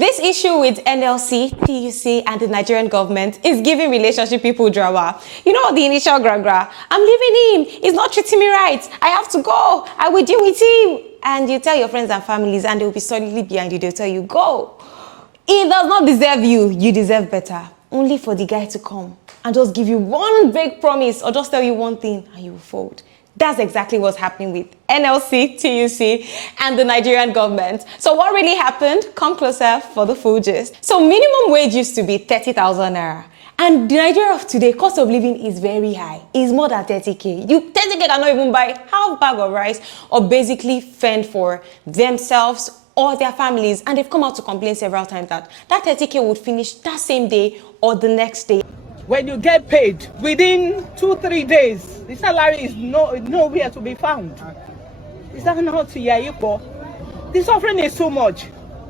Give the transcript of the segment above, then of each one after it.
This issue with NLC, TUC, and the Nigerian government is giving relationship people drama. You know the initial gra-gra. I'm leaving him. He's not treating me right. I have to go. I will deal with him. And you tell your friends and families, and they will be solidly behind you. They'll tell you, go. He does not deserve you. You deserve better. Only for the guy to come and just give you one vague promise or just tell you one thing and you will fold. That's exactly what's happening with NLC, TUC, and the Nigerian government. So what really happened? Come closer for the full gist. So minimum wage used to be 30,000 naira. And the Nigeria of today, cost of living is very high. It's more than 30K. 30K cannot even buy half bag of rice or basically fend for themselves or their families. And they've come out to complain several times that 30K would finish that same day or the next day. When you get paid within 2-3 days, the salary is nowhere to be found. Is that not Yayipo? The suffering is too much.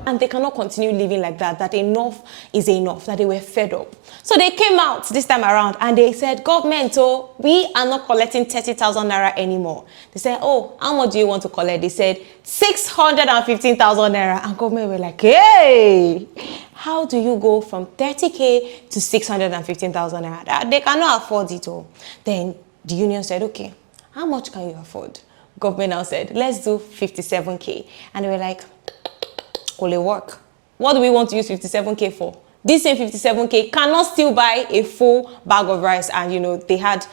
And they cannot continue living like that, that enough is enough, that they were fed up. So they came out this time around and they said, government, oh, we are not collecting 30,000 naira anymore. They said, oh, how much do you want to collect? They said, 615,000 naira. And government were like, hey, how do you go from 30K to 615,000 naira? They cannot afford it all. Then the union said, okay, how much can you afford? Government now said, let's do 57K. And they were like, will it work? What do we want to use 57K for? This same 57K cannot still buy a full bag of rice. And, you know, they had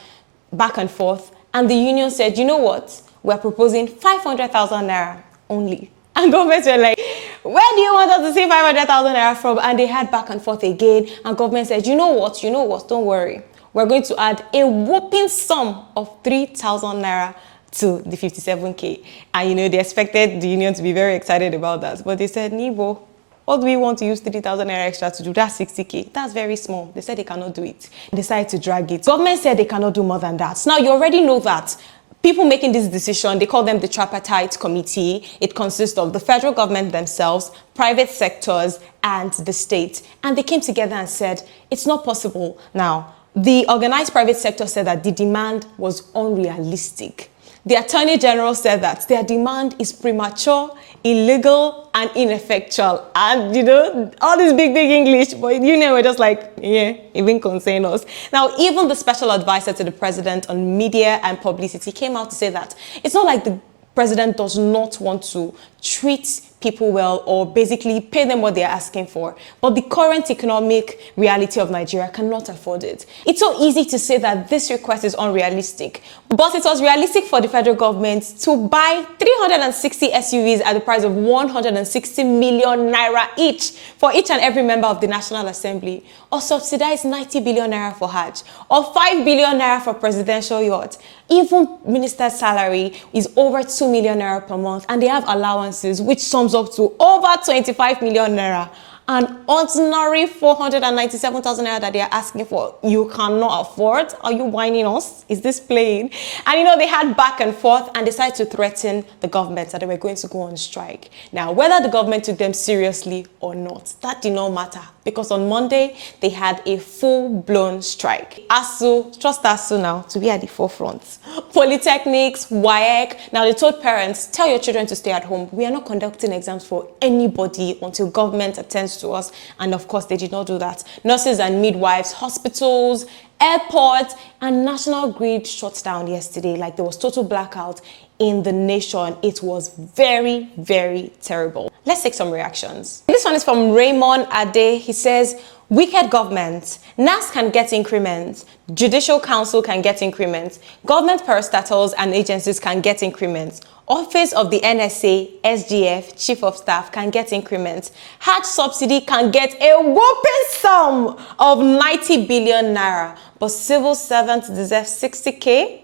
back and forth. And the union said, you know what? We're proposing 500,000 naira only. And governments were like, where do you want us to see 500,000 naira from? And they had back and forth again. And government said, you know what? Don't worry. We're going to add a whopping sum of 3,000 naira to the 57K. And, you know, they expected the union to be very excited about that. But they said, Nibo, what do we want to use 3,000 naira extra to do? That's 60K. That's very small. They said they cannot do it. They decided to drag it. Government said they cannot do more than that. Now, you already know that people making this decision, they call them the tripartite committee. It consists of the federal government themselves, private sectors, and the state. And they came together and said, it's not possible. Now, the organized private sector said that the demand was unrealistic. The Attorney General said that their demand is premature, illegal, and ineffectual. And, you know, all this big English, but you know, we're just like, yeah, even concern us. Now, even the special advisor to the president on media and publicity came out to say that it's not like the president does not want to treat people well or basically pay them what they're asking for. But the current economic reality of Nigeria cannot afford it. It's so easy to say that this request is unrealistic, but it was realistic for the federal government to buy 360 SUVs at the price of 160 million naira each for each and every member of the National Assembly, or subsidize 90 billion naira for Hajj, or 5 billion naira for presidential yacht. Even minister's salary is over 2 million naira per month, and they have allowances which sums up to over 25 million naira. An ordinary 497,000 naira that they are asking for, you cannot afford? Are you whining us? Is this playing? And you know, they had back and forth and decided to threaten the government that they were going to go on strike. Now, whether the government took them seriously or not, that did not matter, because on Monday, they had a full-blown strike. ASU, trust ASU now to be at the forefront. Polytechnics, WAEC, now they told parents, tell your children to stay at home. We are not conducting exams for anybody until government attends to us. And of course, they did not do that. Nurses and midwives, hospitals, airports, and national grid shut down yesterday. Like, there was total blackout in the nation. It was very, very terrible. Let's take some reactions. This one is from Raymond Ade. He says, wicked government. NAS can get increments. Judicial Council can get increments. Government parastatals and agencies can get increments. Office of the NSA, SGF, Chief of Staff can get increments. Hajj subsidy can get a whopping sum of 90 billion naira. But civil servants deserve 60K?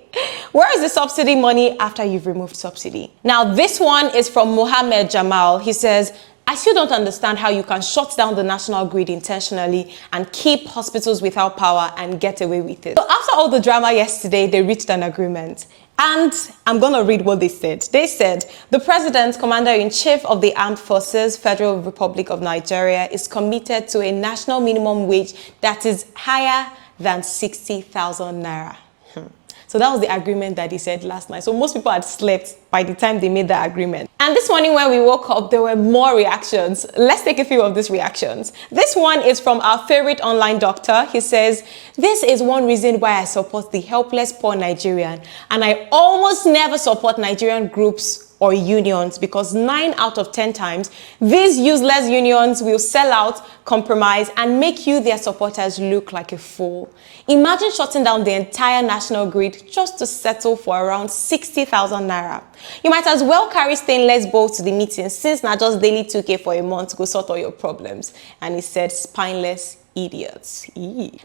Where is the subsidy money after you've removed subsidy? Now, this one is from Mohammed Jamal. He says, I still don't understand how you can shut down the national grid intentionally and keep hospitals without power and get away with it. So after all the drama yesterday, they reached an agreement. And I'm going to read what they said. They said, the President, Commander-in-Chief of the Armed Forces, Federal Republic of Nigeria, is committed to a national minimum wage that is higher than 60,000 naira. So that was the agreement that he said last night. So most people had slept by the time they made that agreement. And this morning when we woke up, there were more reactions. Let's take a few of these reactions. This one is from our favorite online doctor. He says, this is one reason why I support the helpless poor Nigerian. And I almost never support Nigerian groups or unions, because 9 out of 10 times, these useless unions will sell out, compromise, and make you, their supporters, look like a fool. Imagine shutting down the entire national grid just to settle for around 60,000 naira. You might as well carry stainless bowls to the meeting, since not just daily 2K for a month to go sort all your problems. And he said, spineless idiots.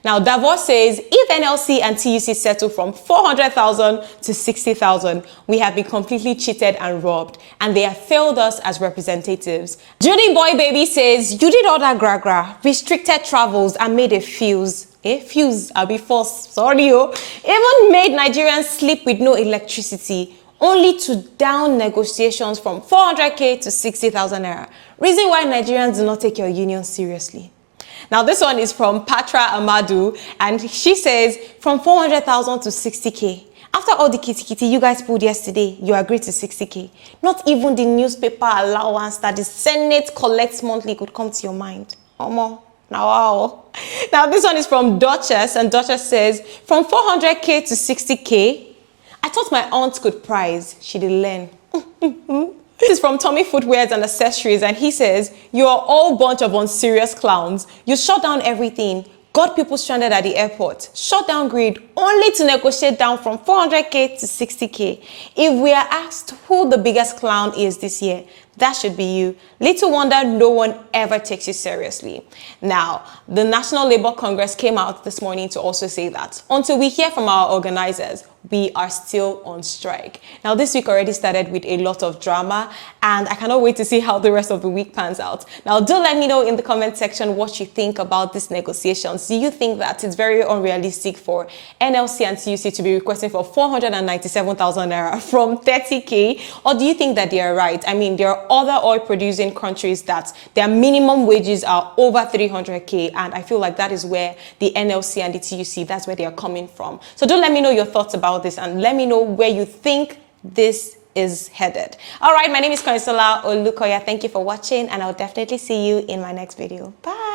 Now, Davos says, if NLC and TUC settle from 400,000 to 60,000, we have been completely cheated and robbed, and they have failed us as representatives. Judy Boy Baby says, you did all that gra-gra, restricted travels, and made a fuse. Fuse, I'll be forced, sorry, oh. Even made Nigerians sleep with no electricity, only to down negotiations from 400k to 60,000 naira. Reason why Nigerians do not take your union seriously. Now, this one is from Patra Amadu, and she says, from 400,000 to 60k. After all the kitty you guys pulled yesterday, you agreed to 60k. Not even the newspaper allowance that the Senate collects monthly could come to your mind. Omo, now wow. Now, this one is from Duchess, and Duchess says, from 400k to 60k, I thought my aunt could prize. She did learn. This is from Tommy Footwears and Accessories, and he says, you're all bunch of unserious clowns. You shut down everything, got people stranded at the airport, shut down grid, only to negotiate down from 400k to 60k. If we are asked who the biggest clown is this year, that should be you. Little wonder no one ever takes you seriously. Now, the National Labour Congress came out this morning to also say that until we hear from our organizers, we are still on strike. Now, this week already started with a lot of drama, and I cannot wait to see how the rest of the week pans out. Now, do let me know in the comment section what you think about these negotiations. Do you think that it's very unrealistic for NLC and TUC to be requesting for 497,000 naira from 30k? Or do you think that they are right? I mean, there are other oil-producing countries that their minimum wages are over 300k, and I feel like that is where the NLC and the TUC, that's where they are coming from. So do let me know your thoughts about this, and let me know where you think this is headed. All right, my name is Konisola Olukoya. Thank you for watching, and I'll definitely see you in my next video. Bye.